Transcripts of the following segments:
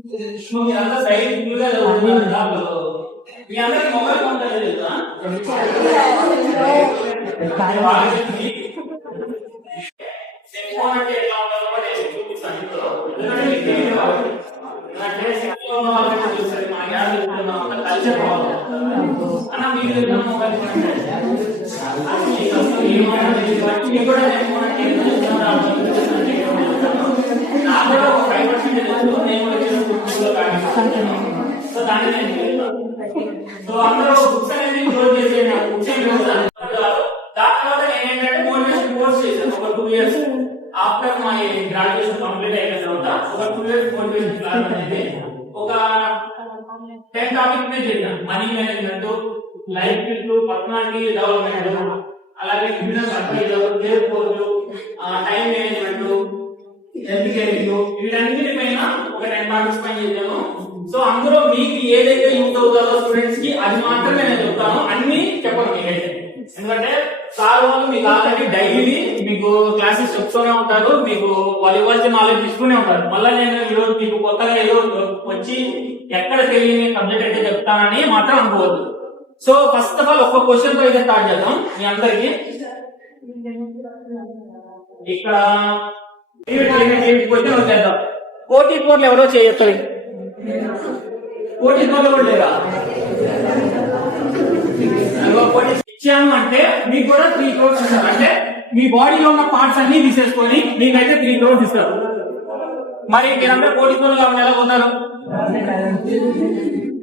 మీరంతా డైరెక్ట్ గా చదువుతున్నారు. మీ అందరికి మొబైల్ ఫోన్ తెలియదా? అంటే ఎలా ఉండాలో నేను చూపిస్తాను. అన్న మీరు మొబైల్ నాకు కూడా ఒక 5% సో దాన్ని సో అందరూ బుక్స్ అనేది క్లోజ్ చేసేయండి. దాని తర్వాత నేను ఏంటంటే మోటివేషన్ కోర్స్ చేశాను ఒక 2 years after my graduation complete అయిన తర్వాత ఒక 2 years మోటివేషన్ క్లాస్ అనేది ఒక 10 టాపిక్ మీద చేశాను. Money management, life skills, personality development, అలాగే business adviser, care course, time management, health caring, వీటన్నిటి పైన ఒక 10 టాపిక్స్ పైన చేశాను. సో అందులో మీకు ఏదైతే యూజ్ అవుతుందో స్టూడెంట్స్ కి అది మాత్రమే నేను చెప్తాను, అన్ని చెప్పను మీకైతే. ఎందుకంటే సార్ వాళ్ళు మీకు ఆల్రెడీ డైలీ మీకు క్లాసెస్ చెప్తూనే ఉంటారు, మీకు వాళ్ళు ఇవ్వాల్సిన నాలెడ్జ్ తీసుకునే ఉంటారు. మళ్ళీ నేను ఈరోజు మీకు కొత్తగా ఏదో వచ్చి ఎక్కడ తెలియని సబ్జెక్ట్ అయితే చెప్తానని మాత్రం అనుకోవద్దు. సో ఫస్ట్ ఆఫ్ ఆల్ ఒక్క క్వశ్చన్ తో అయితే స్టార్ట్ చేద్దాం మీ అందరికి. ఇక్కడ క్వశ్చన్ వచ్చేద్దాం. పోటీ కోర్లు ఎవరో చేయొచ్చు, పోటీ కోర్లు కూడా లేదా? ఇచ్చాను అంటే మీకు కూడా 3 crores ఇస్తారు. అంటే మీ బాడీలో ఉన్న పార్ట్స్ అన్ని తీసేసుకొని మీకైతే 3 crores ఇస్తారు. మరి మీరందరూ పోటీ కోర్లు ఎలా ఉన్నారు?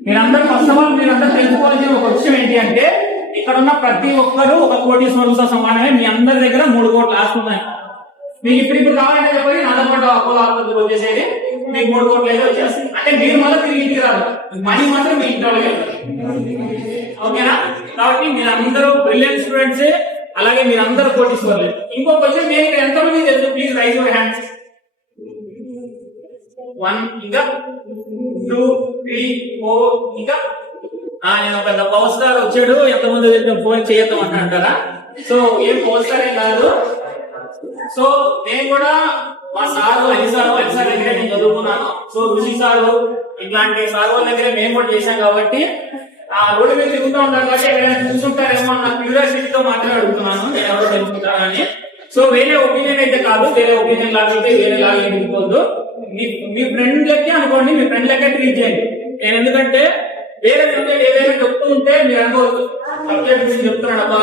మీరందరూ ఫస్ట్ ఆఫ్ ఆల్ మీరందరూ తెలుసుకోవాల్సిన ఒక విషయం ఏంటి అంటే ఇక్కడ ఉన్న ప్రతి ఒక్కరు ఒక కోటీశ్వరులతో సమానమే. మీ అందరి దగ్గర 3 కోట్లు ఆస్తి ఉన్నాయి. మీకు ఇప్పుడు కావాలంటే చెప్పి నాతో అపోలో ఆసుపత్రికి వచ్చేసేది మీకు 3 కోట్లు అయితే వచ్చేస్తాయి. అంటే మీరు మళ్ళీ తిరిగి ఇంటికి రాదు, మనీ మాత్రం మీ ఇంట్లో ఓకేనా? కాబట్టి మీరందరూ బ్రిలియంట్ స్టూడెంట్స్, అలాగే మీరందరూ కోటీశ్వర్లే. ఇంకో క్వశ్చన్ మీకు ఎంతమంది తెలుసు? Please rise your hands. 1 ఇంకా 2 3 4 ఇంకా నేను పెద్ద పవర్ స్టార్ వచ్చాడు, ఎంతమంది ఫోన్ చేయొద్దాం అని అంటారా? సో ఏం పవర్ స్టార్ ఏం కాదు. సో నేను కూడా మా సారు అనిసారు దగ్గర నేను చదువుకున్నాను. సో ఋషి సారు ఇట్లాంటి సార్ వాళ్ళ దగ్గర మేము కూడా చేశాం. కాబట్టి ఆ రోడ్డు మీద తిరుగుతూ ఉంటాను కాబట్టి ఎవరైనా చూసుకుంటారేమో అన్న క్యూరియాసిటీతో మాత్రమే అడుగుతున్నాను, నేను ఎవరో తెలుసుకుంటానని. సో వేరే ఒపీనియన్ అయితే కాదు, వేరే ఒపీనియన్ లాగైతే వేరే లాగా ఎందుకోవద్దు. మీ ఫ్రెండ్ లెక్కే అనుకోండి, మీ ఫ్రెండ్ లెక్క ట్రీట్ చేయండి. నేను ఎందుకంటే వేరే సబ్జెక్ట్ ఏదైనా చెప్తూ ఉంటే మీరు అనుకోవచ్చు సబ్జెక్ట్ గురించి చెప్తున్నాడు అబ్బా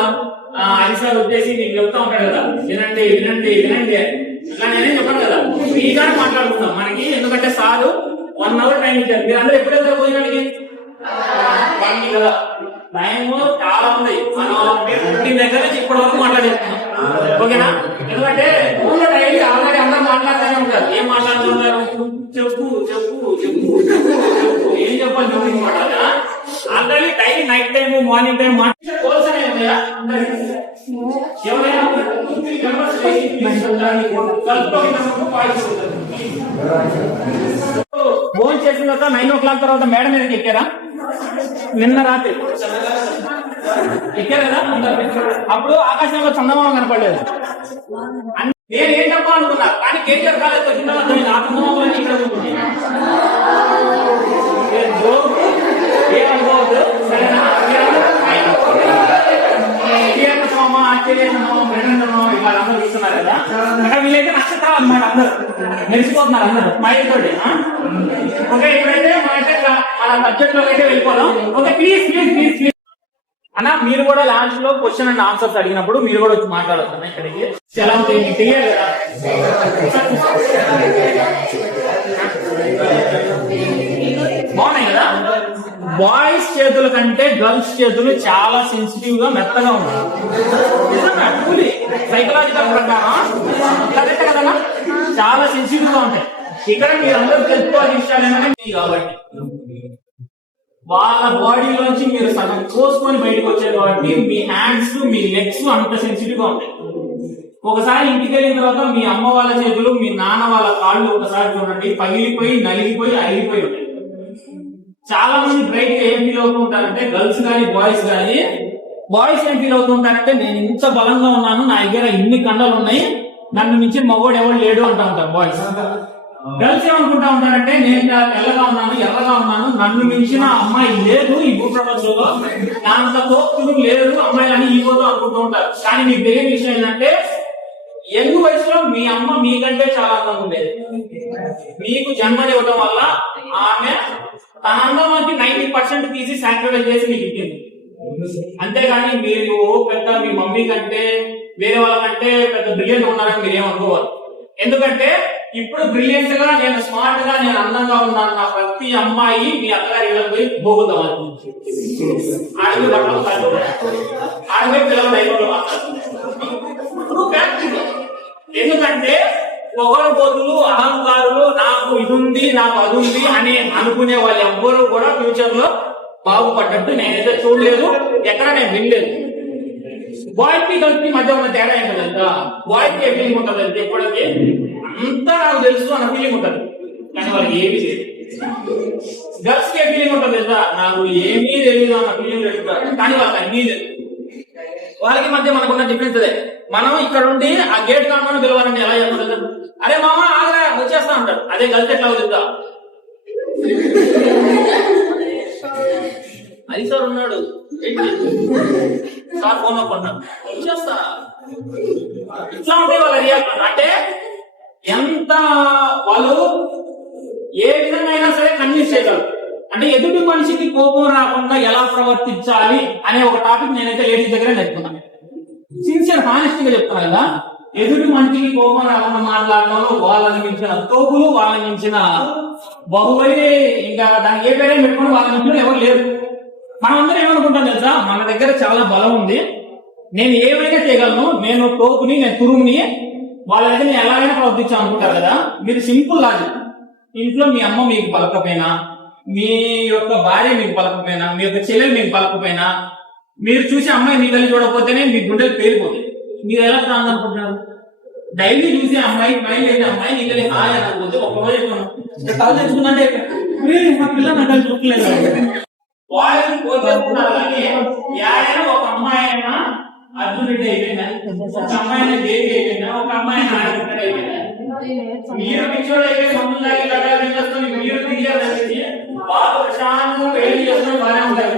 అనిసార్ వచ్చేసి మీకు చెప్తా ఉంటాడు కదా, వినండి వినండి వినండి అట్లా నేనే చెప్పాను కదా. ఫ్రీగా మాట్లాడుకుందాం మనకి, ఎందుకంటే సారు 1 hour టైం ఇచ్చారు. మీరు అందరూ ఎప్పుడు వెళ్తారు భోజనానికి? కదా టైం చాలా ఉంది. మనం 15 దగ్గర నుంచి ఇప్పటి వరకు మాట్లాడేస్తున్నాం, ఓకేనా? ఎందుకంటే ఊళ్ళో డైలీ ఆల్రెడీ అందరూ మాట్లాడుతూనే ఉంటారు. ఏం మాట్లాడుతుంటారు? చెప్పు చెప్పు చెప్పు చెప్పు ఏం చెప్పాలి చెప్పి మాట్లాడా. Already daily night time morning time మాట్లాడుకోవాల్సిన ఎవరైనా ఫోన్ చేసిన తర్వాత 9 o'clock తర్వాత మేడం మీదకి ఎక్కారా? నిన్న రాత్రి ఎక్కారు కదా. అప్పుడు ఆకాశంలో చందమామ కనపడలేదు. నేను ఏం చెప్పాలనుకున్నా కానీ కేటీఆర్ కాలేజ్ వచ్చిన తర్వాత నేను ఆ చందమామ ఇక్కడ ఏమనుకోవద్దు, సరేనా? వాళ్ళందరూ చూస్తున్నారు కదా, వీళ్ళైతే నక్షత్రాలు అన్నమాట. అందరూ మెరిసిపోతున్నారు, అందరూ మైల్ తోటి. ఓకే, ఇప్పుడైతే మనైతే మన సబ్జెక్ట్ లో అయితే వెళ్ళిపోదాం. Okay, please please please please అన్న మీరు కూడా లాస్ట్ లో క్వశ్చన్ అండ్ ఆన్సర్స్ అడిగినప్పుడు మీరు కూడా వచ్చి మాట్లాడొచ్చు ఇక్కడికి. ఎలా తెలియాలి కదా. బాగున్నాయి కదా. బాయ్స్ చేతుల కంటే గర్ల్స్ చేతులు చాలా సెన్సిటివ్ గా మెత్తగా ఉన్నాయి. సైకలాజికల్ ప్రకారం కరెక్ట్ కదా, చాలా సెన్సిటివ్ గా ఉంటాయి. ఇక్కడ మీరు అందరూ తెలుసుకోవాల్సిన విషయాలు ఏంటంటే కాబట్టి వాళ్ళ బాడీలోంచి మీరు సగం కోసుకొని బయటకు వచ్చారు కాబట్టి మీ హ్యాండ్స్ మీ లెగ్స్ అంత సెన్సిటివ్ గా ఉంటాయి. ఒకసారి ఇంటికి వెళ్ళిన తర్వాత మీ అమ్మ వాళ్ళ చేతులు మీ నాన్న వాళ్ళ కాళ్ళు ఒకసారి చూడండి, పగిలిపోయి నలిగిపోయి అరిగిపోయి ఉంటాయి. చాలా మంది బ్రైట్ ఏం ఫీల్ అవుతుంటారంటే గర్ల్స్ కానీ బాయ్స్ కానీ, బాయ్స్ ఏం ఫీల్ అవుతుంటారంటే నేను ఇంత బలంగా ఉన్నాను, నా దగ్గర ఇన్ని కండలు ఉన్నాయి, నన్ను మించిన మగవాడు ఎవరు లేడు అంటా ఉంటారు బాయ్స్. గర్ల్స్ ఏమనుకుంటా ఉంటారంటే నేను తెల్లగా నన్ను మించిన అమ్మాయి లేదు ఈ భూప్రపంచంలో, దాంట్లో తోపులు లేదు అమ్మాయిలని ఈ రోజు అనుకుంటూ ఉంటారు. కానీ మీకు తెలియని విషయం ఏంటంటే యంగ్ వయసులో మీ అమ్మ మీకంటే చాలా అందంగా ఉండేది. మీకు జన్మనివ్వడం వల్ల ఆమె తన అందం 90% తీసి సాక్రిఫైస్ చేసి మీకు ఇచ్చింది. అంతేగాని మీరు పెద్ద మీ మమ్మీ కంటే వేరే వాళ్ళకంటే పెద్ద బ్రిలియంట్ ఉన్నారని మీరేమనుకోవాలి. ఎందుకంటే ఇప్పుడు బ్రిలియంట్ గా నేను స్మార్ట్ గా నేను అందంగా ఉన్నాను నా ప్రతి అమ్మాయి మీ అత్తగారి ఇళ్ళకి పోయి బోగుతాం ఆడవి బట్టలు ఆడవి పిల్లల దైవంలో ఎందుకంటే ఒకరు బోధులు అహంకారులు నాకు ఇది ఉంది నాకు అది ఉంది అని అనుకునే వాళ్ళు ఎవ్వరూ కూడా ఫ్యూచర్ లో బాగుపడ్డట్టు నేనైతే చూడలేదు, ఎక్కడ నేను వినలేదు. బాయ్ కి గర్ల్స్ కి మధ్య ఉన్న తేడా ఏంటంటే బాయ్ కి ఏ ఫీలింగ్ ఉంటుంది అంటే ఎప్పటికీ అంతా నాకు తెలుసు అన్న ఫీలింగ్ ఉంటుంది, కానీ వాళ్ళకి ఏమీ లేదు. గర్ల్స్ కి ఏ ఫీలింగ్ ఉంటుంది తెలుసా, నాకు ఏమీ తెలియదు అన్న ఫీలింగ్ పెట్టుకుంటారు, కానీ వాళ్ళకి అన్నీ లేదు. వాళ్ళకి మధ్య మనకున్న డిఫరెన్స్ అదే. మనం ఇక్కడ ఉండి ఆ గేట్ కాకుండా పిలవాలని ఎలా చెప్పలేదు, అరే మామ ఆగరా వచ్చేస్తా ఉంటాడు. అదే గర్ల్స్ ఎట్లా అవుతుందా, అది సార్ ఉన్నాడు సార్ ఫోన్ నొక్కుంటాడు వచ్చేస్తా. ఇట్లా ఉంటే వాళ్ళ రియాక్షన్ అంటే ఎంత వాళ్ళు ఏ విధంగా అయినా సరే కన్విన్స్ చేయగలరు. అంటే ఎదుటి మనిషికి కోపం రాకుండా ఎలా ప్రవర్తించాలి అనే ఒక టాపిక్ నేనైతే లేడీస్ దగ్గర నేర్చుకున్నాను. సిన్సియర్ హానెస్టీగా చెప్తాను కదా, ఎదుటి మనిషికి కోపం రాకుండా మాట్లాడడంలో వాళ్ళని మించిన తోపులు వాళ్ళని మించిన బహువైతే ఇంకా దానికి ఏ పేరే పెట్టుకుని వాళ్ళని మించిన ఎవరు లేరు. మనందరం ఏమనుకుంటాం తెలుసా, మన దగ్గర చాలా బలం ఉంది, నేను ఏమైనా చేయగలను, నేను తోపుని నేను తురుముని, వాళ్ళ దగ్గర నేను ఎలాగైనా ప్రవర్తించాను అనుకుంటారు కదా. మీరు సింపుల్ లాజిక్, ఇంట్లో మీ అమ్మ మీకు పలకపోయినా, మీ యొక్క భార్య మీకు పలకపోయినా, మీ యొక్క చెల్లెలు మీకు పలకపోయినా, మీరు చూసి అమ్మాయి మీ తల్లి చూడకపోతేనే మీ గుండెలు పేలిపోతాయి. మీరు ఎలా ప్రాణం అనుకుంటున్నారు? డైలీ చూసి అమ్మాయి మైండ్ లేని అమ్మాయి నీ తల్లి హాయ్ అనుకుంటే ఒక రోజు తల తెచ్చుకుందంటే మా పిల్ల నా తల్లి చూడలేదు. వాళ్ళని కోరుకుంటున్నారు కానీ ఒక అమ్మాయి అయినా అర్జునుడి అయిపోయినా, ఒక అమ్మాయి అయినా దేవి అయిపోయినా, ఒక అమ్మాయి అయినా ఆడపిల్ల అయిపోయినా, మీరు పిచ్చోడు అయితే సొంతంగా కట్టాలి చేసుకొని మీరు తీయాలని వాళ్ళు ప్రశాంతంగా పెళ్లి చేసుకొని బాగానే ఉంటారు.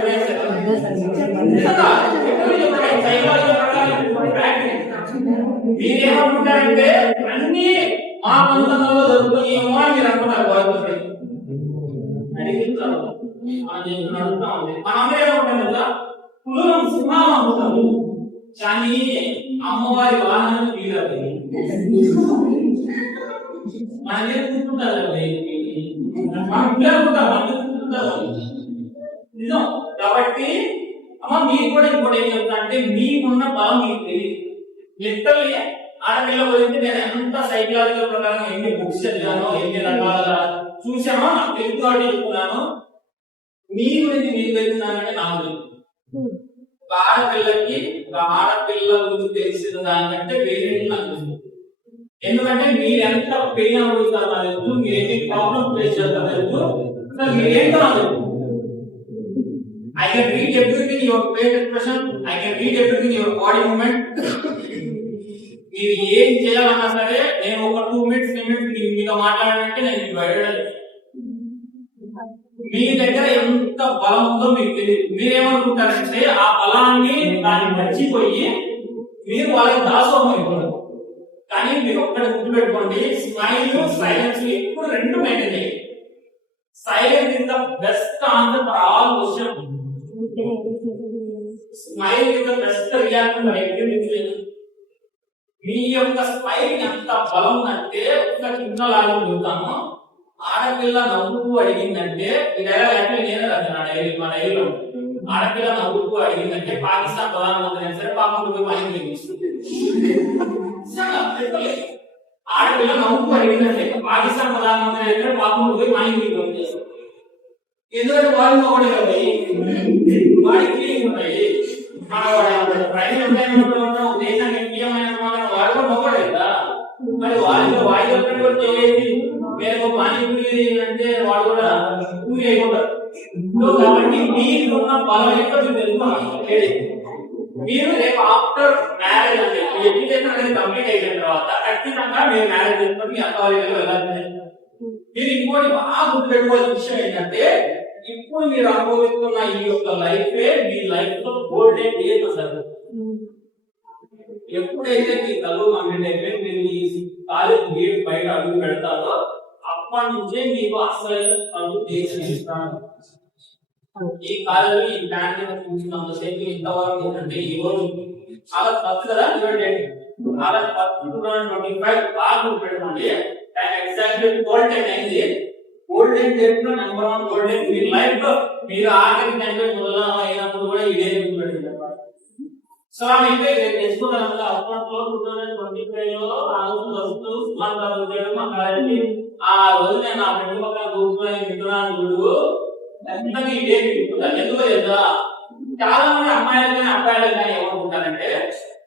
మీరేమనుకుంటారంటే అన్ని మా మందంలో జరుగుతాయేమో అని మీరు అనుకున్నారు. మనందరూ ఏమనుకుంటాం కదా, కులం సింహం అనుకుంటాము, కానీ అమ్మవారి వాహనాన్ని తీరాలి మనమే కూర్చుంటారు మనం పిల్లలుకుంటారు నిజం. కాబట్టి అమ్మ మీరు కూడా ఇంకోటి ఏం చెప్తా అంటే మీకున్న బలం మీకు తెలియదు. లిటరల్లీ ఆడపిల్ల గురించి నేను ఎంత సైకలాజికల్ ప్రకారం ఎన్ని బుక్స్ చదివానో ఎన్ని రకాలుగా చూసానో నాకు తెలుగు కాబట్టి చెప్తున్నాను. మీ గురించి మీకు తెలుస్తున్నానంటే నాకు తెలుసు. ఆడపిల్లకి ఆడపిల్ల గురించి తెలిసిన దానికంటే వేరే నాకు తెలుసు. ఎందుకంటే మీరు ఎంత పెయిన్ అనుభవిస్తారు నాకు తెలుసు, మీరు ఎన్ని ప్రాబ్లమ్ ఫేస్ చేస్తారు తెలుసు, మీరేంటో నాకు తెలుసు. I can read everything your face expression, I can read everything your body movement. మీరు ఏం చేయాలన్నా సరే నేను ఒక 2 minutes 3 minutes మీతో మాట్లాడాలంటే నేను మీకు బయటపడాలి. మీ దగ్గర ఎంత బలం ఉందో మీకు తెలియదు. మీరేమనుకుంటారంటే ఆ బలాన్ని దాన్ని మర్చిపోయి మీరు వాళ్ళకి దాసోహం అయిపోతారు. కానీ మీరు ఒక్కటి గుర్తుపెట్టుకోండి, స్మైల్ సైలెన్స్ ఎప్పుడు రెండు మెయింటైన్ చేయండి. Silence is the best answer for all questions. Smile is the best reaction for everything. మీ యొక్క స్మైల్ ఎంత బలం అంటే ఒక్క చిన్న లాగా చెప్తాను. ఆడపిల్ల నవ్వుతూ అడిగిందంటే ఈ డైలాగ్ యాక్చువల్లీ నేనే రాశాను మా డైరీలో. ఆడపిల్ల నవ్వుతూ అడిగిందంటే పాకిస్తాన్ ప్రధానమంత్రి సరే పాపం పని ఆడపిల్ల నవ్వుతూ అడిగిందంటే పాకిస్తాన్ ప్రధానమంత్రి అయితే పాపం మాయం చేస్తారు. ఎందుకంటే వాళ్ళు ఒకటి కదా వాడికి ఉన్నాయి. దేశానికి ముఖ్యమైన వాడు కూడా మొక్కడు కదా, మరి వాళ్ళు వాడి కూడా వేరే పానీపూరి అంటే వాడు కూడా పూరి అయిపోతారు. కాబట్టి మీకున్న బలం ఎక్కువ తెలుసుకోవాలి. మీరు రేపు ఆఫ్టర్ మ్యారేజ్ అంటే ఎడ్యుకేషన్ అనేది కంప్లీట్ అయిపోయిన తర్వాత ఖచ్చితంగా మీరు మ్యారేజ్ చేసుకొని మీ అక్క వాళ్ళ వెళ్ళాలి. మీరు ఇంకోటి బాగా గుర్తుపెట్టుకోవాల్సిన విషయం ఏంటంటే ఇప్పుడు మీరు అనుభవిస్తున్న ఈ యొక్క లైఫే మీ లైఫ్ లో గోల్డెన్ డేస్ అసలు. ఎప్పుడైతే మీ చదువు కంప్లీట్ అయిపోయి మీరు ఈ కాలేజ్ గేట్ బయట అడుగు పెడతారో అప్పటి నుంచే మీకు అసలు చదువు చేస్తాను. ఈ కాలేజీ ఈ బ్యాంక్ చూసినంత సేపు ఇంతవరకు ఏంటంటే ఈ రోజు అలా ఫస్ట్ కదా అలా ఫస్ట్ 2025 బాగా పెట్టుకోండి. ఎగ్జాక్ట్లీ గోల్డెన్ అయింది. గోల్డెన్ డేట్ లో నెంబర్ 1 గోల్డెన్ మీ లైఫ్ లో మీరు ఆఖరి టైంలో మొదలు అయినప్పుడు కూడా ఇదే పెట్టుకుంటారు. సో అయితే తెలుసుకున్నాను అప్పట్లో 2025 లో ఆ రోజు వస్తూ మాట్లాడుతూ ఆ రోజు నేను నా ఫ్రెండ్ పక్కన కూర్చొని వింటున్నాను. ఎంతగా ఇదే పెట్టుకుంటాను. ఎందుకో తెలుసా, చాలా మంది అమ్మాయిలు కానీ అబ్బాయిలు కానీ ఏమనుకుంటారంటే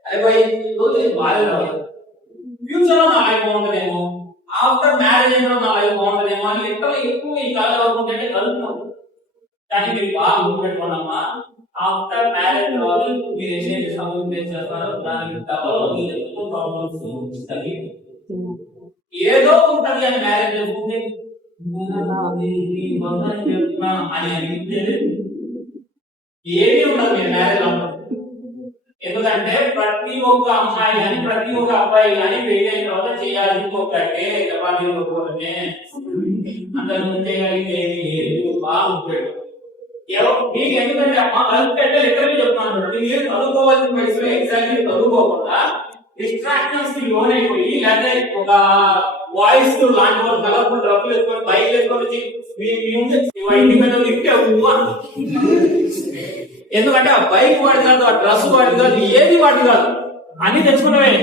అరే బాగా ఫ్యూచర్ లో నా లైఫ్ బాగుంటుందేమో, ఆఫ్టర్ మ్యారేజ్ అయినా నా లైఫ్ బాగుంటుందేమో అని ఎక్కడ ఎక్కువ ఈ కాలం వరకు ఉంటే కలుగుతున్నాం. కానీ మీరు బాగా గుర్తుపెట్టుకోండమ్మా, ఆఫ్టర్ మ్యారేజ్ తర్వాత మీరు ఏదైతే సమయం చేస్తారో దానికి ప్రాబ్లమ్స్ వస్తాయి. ఏదో ఉంటుంది అని మ్యారేజ్ చేసుకుంటే అని అనిపిస్తే ఏమీ ఉండదు మీరు మ్యారేజ్ అవ్వడం. ఎందుకంటే ప్రతి ఒక్క అమ్మాయి కానీ ప్రతి ఒక్క అబ్బాయి కానీ పెళ్లి అయిన తర్వాత చేయాలి ఒక్కటే చపాతీనే అందరూ చేయగలిగేది బాగుంటాడు. మీకు ఎందుకంటే అమ్మ కలిపి లిటరల్లీ చెప్తున్నాను, మీరు చదువుకోవాల్సిన వయసులో ఎగ్జాక్ట్లీ చదువుకోకుండా డిస్ట్రాక్షన్స్ కి లోన్ అయిపోయి లేదా ఒక వాయిస్ లాంటి వాళ్ళు కలర్ఫుల్ డ్రస్సులు వేసుకొని బైక్ వేసుకొని ఎందుకంటే ఆ బైక్ వాడి కాదు, ఆ డ్రెస్ వాడి కాదు, ఏది వాడి కాదు అన్ని తెచ్చుకున్నవే.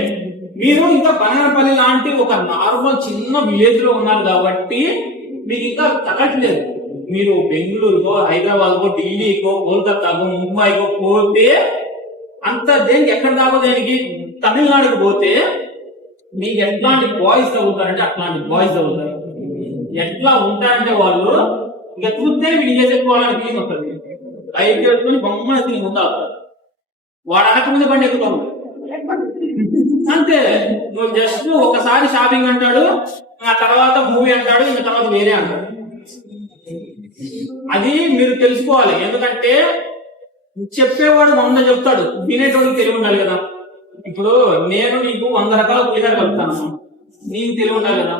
మీరు ఇంకా బనగానపల్లి లాంటి ఒక నార్మల్ చిన్న విలేజ్ లో ఉన్నారు కాబట్టి మీకు ఇంకా తగ్గట్లేదు. మీరు బెంగళూరుకో హైదరాబాద్కో ఢిల్లీకో కోల్కతాకో ముంబైకో పోతే అంత దేనికి ఎక్కడ దాకా దేనికి తమిళనాడుకి పోతే మీకు ఎట్లాంటి బాయ్స్ తగ్గుతారంటే అట్లాంటి బాయ్స్ తగ్గుతారు. ఎట్లా ఉంటారంటే వాళ్ళు ఇంకా చూస్తే మీకు చేసేసుకోవాలని ఫీల్ వస్తుంది. బైక్ చేసుకుని బొమ్మను తిని ఉండాలి. వాడు అనక ముందు బండి ఎక్కుతాము అంతే. నువ్వు జస్ట్ ఒకసారి షాపింగ్ అంటాడు, ఆ తర్వాత మూవీ అంటాడు, ఇంకా తర్వాత వేరే అంటాడు. అది మీరు తెలుసుకోవాలి. ఎందుకంటే చెప్పేవాడు 100 చెప్తాడు, వినేటోడికి తెలివి ఉండాలి కదా. ఇప్పుడు నేను నీకు 100 రకాల పులిహార కలుపుతాను, నీకు తెలివి ఉండాలి కదా.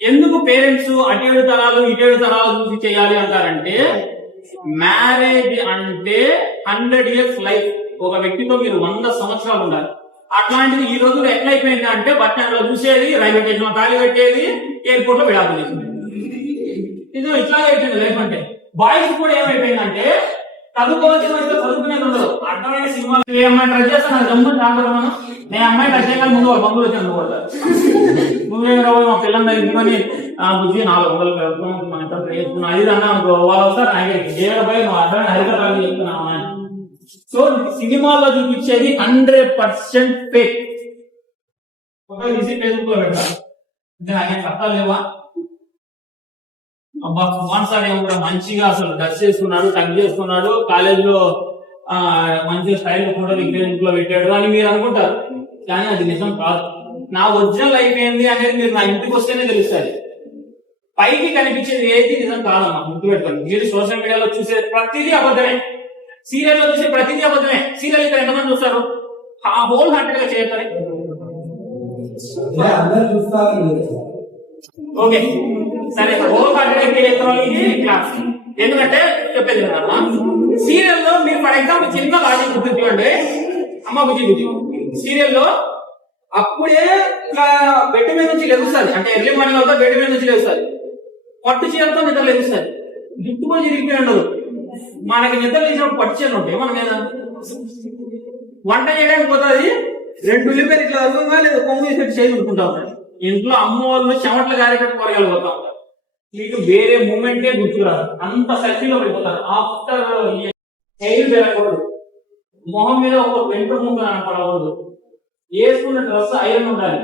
ఎందుకు పేరెంట్స్ అటు 7 తరాలు ఇటు 7 తరాలు చూసి చేయాలి అంటారంటే, మ్యారేజ్ అంటే 100 years లైఫ్. ఒక వ్యక్తితో మీరు 100 సంవత్సరాలు ఉండాలి. అట్లాంటిది ఈ రోజుల్లో ఎట్లయిపోయింది అంటే బస్ స్టాండ్ లో చూసేది, రైల్వే స్టేషన్ లో తాళి పెట్టేది, ఎయిర్పోర్ట్ లో విడాకులు తీసుకునేది. ఇది ఇట్లాగే అయిపోయింది లైఫ్. అంటే బాయ్స్ కూడా ఏమైపోయిందంటే చదువుకోవాల్సిన చదువుకునేది ఉండదు. అర్థమైన సినిమాలు ఏ అమ్మాయి ట్రై చేస్తాను నాకు గమ్మున రాకూడదు. మనం నేను అమ్మాయి ట్రై చేయగానే ముందు వాళ్ళు బంధువులు వచ్చి అనుకోవాలి, నువ్వేం రావు మా పిల్లలు దగ్గరని బుద్ధి 400 మన వేసుకున్నావు అది అన్నా అనుకో, వాళ్ళు వస్తారు చేయకపోయి నువ్వు అర్థమైన హరికథలు చెప్తున్నావు అని. సో సినిమాల్లో చూపించేది 100% ఫేక్. ఫేస్బుక్ లో పెట్టాలి నాకేం చట్టాలు లేవా? అబ్బా కుమార్ సార్ ఏమో కూడా మంచిగా అసలు డ్రెస్ చేసుకున్నాడు, టక్ చేసుకున్నాడు, కాలేజీలో మంచిగా స్టైల్ ఫోటో ఫేస్బుక్ లో పెట్టాడు అని మీరు అనుకుంటారు. కానీ అది నిజం కాదు. నా ఒరిజినల్ లైఫ్ ఏంది అనేది మీరు నా ఇంటికి వస్తేనే తెలుస్తుంది. పైకి కనిపించేది ఏది నిజం కాదమ్మా, గుర్తుపెట్టుకోండి. మీరు సోషల్ మీడియాలో చూసే ప్రతిదీ అబద్ధమే, సీరియల్లో చూసే ప్రతిదీ అబద్ధమే. సీరియల్ ఇక్కడ ఎంతమంది చూస్తారు? ఆ హోల్ హార్టెడ్ గా చేయతారు. ఓకే సరే, హోల్ హార్టెడ్ క్లాస్. ఎందుకంటే చెప్పేది కదమ్మా, సీరియల్లో మీరు ఫర్ ఎగ్జాంపుల్ చిన్న లాజిక్ గుర్తుంచుకోండి అమ్మ. బుద్ధి సీరియల్లో అప్పుడే ఇట్లా బెడ్ మీద నుంచి లెగుస్తుంది, అంటే ఎర్లీ మార్నింగ్ అవుతా బెడ్ మీద నుంచి లెగుస్తుంది, పట్టు చీరతో నిద్ర లెగుస్తుంది, జుట్టు కూడా చిరిగిపోయి ఉండదు. మనకి నిద్ర లేచినప్పుడు పట్టు చీరలు ఉంటాయి మన మీద. వంట చేయడానికి పోతుంది, 2 ఉల్లిపాయలు ఇట్లా అర్థంగా లేదా కొమ్ము వేసి చేసుకుంటా ఉంటారు. ఇంట్లో అమ్మ వాళ్ళు చెమట్లు గారేటట్టు కూరగాయలు పోతా ఉంటారు. మీకు వేరే మూమెంటే గుర్తురాదు, అంత సర్కిల్లో పడిపోతారు. ఆఫ్టర్ హెయిర్ పెరగకూడదు, మొహం మీద ఒక వెంట్రు ముక్క కనపడకూడదు, వేసుకున్న డ్రెస్ ఐరన్ ఉండాలి,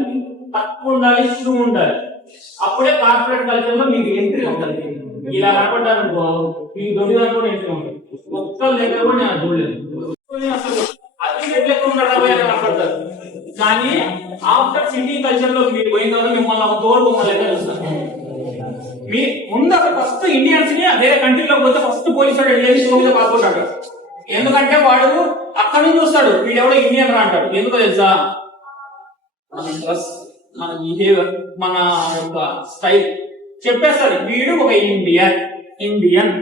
తక్కువ ఉండాలి, షూ ఉండాలి. అప్పుడే కార్పొరేట్ కల్చర్ లో మీకు ఎంట్రీ ఉంటుంది. ఇలా కనపడ్డారు మీకు దొరికిదాన్ని కూడా ఎంట్రీ ఉంటుంది. ఒక్కళ్ళ దగ్గర కూడా నేను చూడలేదు. అసలు అతిథి ఎక్కువ కనపడతారు. కానీ ఆఫ్టర్ సిటీ కల్చర్ లో మీరు పోయిన తర్వాత మిమ్మల్ని తోడు బొమ్మలు ఎక్కడ చూస్తారు. మీ ముందు అసలు ఫస్ట్ ఇండియన్స్ ని వేరే కంట్రీలోకి పోతే ఫస్ట్ పోలీసు వాడు వెళ్ళేది షో మీద పాస్పోర్ట్ అంటాడు. ఎందుకంటే వాడు అక్కడి నుంచి చూస్తాడు వీడెవడో ఇండియన్ రా అంటాడు. ఎందుకో తెలుసా? మన డ్రెస్, మన బిహేవియర్, మన యొక్క స్టైల్ చెప్పేస్తాడు వీడు ఒక ఇండియన్.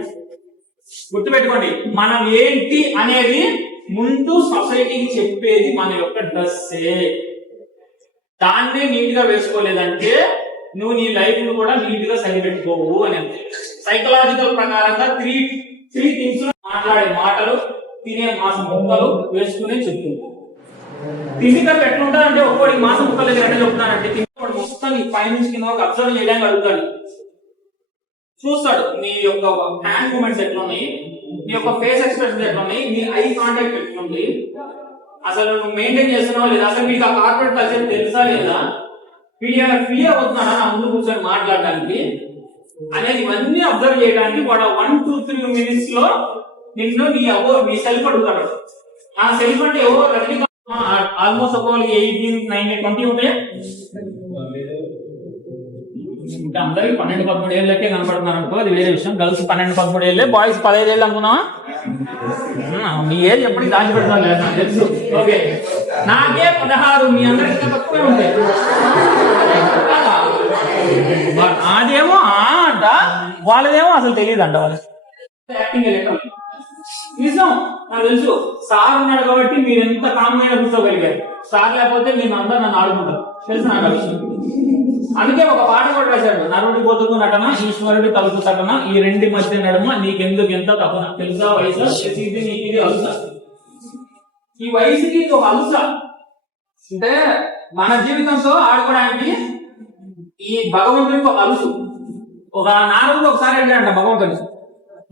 గుర్తుపెట్టుకోండి, మనం ఏంటి అనేది ముందు సొసైటీకి చెప్పేది మన యొక్క డ్రెస్సే. దాన్నే నీట్ గా వేసుకోలేదంటే నువ్వు నీ లైఫ్ ను కూడా నీట్ గా సరిపెట్టుకోవు అని అంతే. సైకలాజికల్ ప్రకారంగా త్రీ థింగ్స్ మాట్లాడే మాటలు, తినే మాసం ముక్కలు వేసుకునే చెప్తుంది. ఫిజికల్ ఎట్లుంటారంటే ఒక్కోడికి మాసం ముక్కలు దగ్గర ఎట్లా చెప్తున్నానంటే తినేవాడు మొత్తం నీ పైనుంచి కింద ఒక అబ్జర్వ్ చేయడానికి అడుగుతాడు. చూస్తాడు నీ యొక్క హ్యాండ్ మూమెంట్స్ ఎట్లున్నాయి, నీ యొక్క ఫేస్ ఎక్స్ప్రెషన్ ఎట్లున్నాయి, నీ ఐ కాంటాక్ట్ ఎట్లుంది, అసలు నువ్వు మెయింటైన్ చేస్తున్నావా లేదా, అసలు మీకు ఆ కార్పొరేట్ కల్చర్ తెలుసా లేదా, వీడు ఫియర్ అవుతున్నాడా నా ముందు కూర్చొని మాట్లాడడానికి అనేది ఇవన్నీ అబ్జర్వ్ చేయడానికి వాడు 1 to 3 minutes లో నిన్ను నీ సెల్ఫ్ అడుగుతాడు. ఆ సెల్ఫ్ అంటే ఆల్మోస్ట్ ఒక 18, 19, 20 ఉంటాయి. ఇంకా అందరికి 12-13 ఏళ్ళకే కనపడుతున్నారు అనుకో, అది వేరే విషయం. గర్ల్స్ 12-13 ఏళ్ళే, బాయ్స్ 15 ఏళ్ళు అనుకున్నావా? మీ ఏజ్ ఎప్పటికి దాచి పెడతాను లేదు నాకు తెలుసు. ఓకే, నాకే 16, మీ అందరికి తక్కువే ఉంటాయి. అదేమో అంట, వాళ్ళదేమో అసలు తెలియదు అంట. వాళ్ళ యాక్టింగ్ నిజం నాకు తెలుసు. సార్ ఉన్నాడు కాబట్టి మీరు ఎంత కామ్గా కూర్చోగలిగారు. సార్ లేకపోతే మీరు అందరూ నన్ను ఆడుకుంటారు, తెలుసు నాకు విషయం. అందుకే ఒక పాట కూడా రాశాడు, నరుడి బతుకు నటన, ఈశ్వరుడి తలుపు తటన, ఈ రెండి మధ్య నడుమ నీకెందుకు ఎంత తపన, తెలుసా వయసు ఇది నీకు ఇది అలుస. ఈ వయసుకి ఒక అలుస అంటే మన జీవితంతో ఆడుకోవడానికి ఈ భగవంతుడికి ఒక అలుసు. ఒక నారదుడు ఒకసారి అడిగాడంట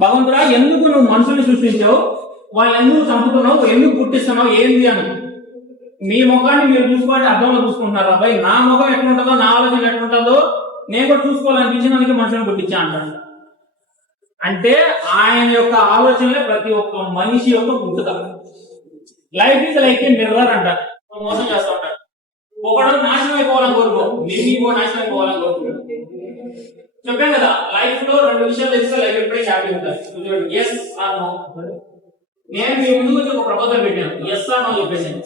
భగవంతుడా ఎందుకు నువ్వు మనుషుల్ని సృష్టించావు, వాళ్ళు ఎందుకు చంపుతున్నావు, ఎందుకు పుట్టిస్తున్నావు, ఏంది అని. మీ ముఖాన్ని మీరు చూసుకోవాలి, అర్థంలో చూసుకుంటున్నారు. అబ్బాయి నా ముఖం ఎట్లుంటుందో, నా ఆలోచన ఎట్లుంటుందో నేను కూడా చూసుకోవాలనిపించినందుకు మనుషులను పుట్టించా అంటాడు. అంటే ఆయన యొక్క ఆలోచనలే ప్రతి ఒక్క మనిషి యొక్క పుట్టుక. Life is like a mirror అంటారు. మోసం చేస్తూ ఉంటాడు. ఒకడు నాశనం అయిపోవాలని కోరుకో, మీరు నాశనం అయిపోవాలని కోరుకుంటాడు. చెప్పాను కదా, లైఫ్ లో 2 విషయాలు తెలిస్తే లైఫ్ ఎప్పుడే హ్యాపీ ఉంటుంది. Yes or no. నేను మీ ముందు వచ్చి ఒక ప్రపోజల్ పెట్టాను, ఎస్ ఆర్ నో చెప్పేసాను.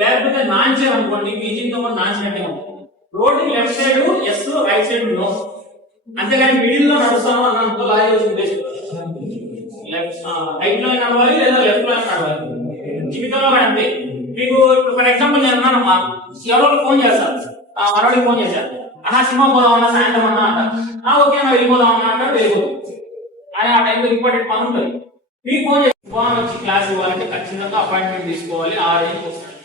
లేకపోతే నాన్చారు అనుకోండి, మీ జీవితంలో నాన్చినట్టే ఉంటుంది. రోడ్డుకి left side yes, right side no. అంతేగాని మిడిల్ లో నడుస్తాను అన్నంత లాజికల్ ఉద్దేశం. రైట్ లో నడవాలి లేదా లెఫ్ట్ లో నడవాలి. జీవితంలో కూడా అంతే. మీకు ఫర్ ఎగ్జాంపుల్ నేను అన్నానమ్మా, ఎవరో ఫోన్ చేస్తారు, మనోడికి ఫోన్ చేశారు, సినిమా పోదామన్నా సాయంత్రం అన్నా అంటారు. ఓకే అన్న వెళ్ళిపోదామన్నా అంటారు, వెళ్ళిపోదు. అని ఆ టైంలో ఇంపార్టెంట్ పని ఉంటుంది. మీకు ఫోన్ చేసి వచ్చి క్లాస్ ఇవ్వాలంటే ఖచ్చితంగా అపాయింట్మెంట్ తీసుకోవాలి. 6 వస్తాడు.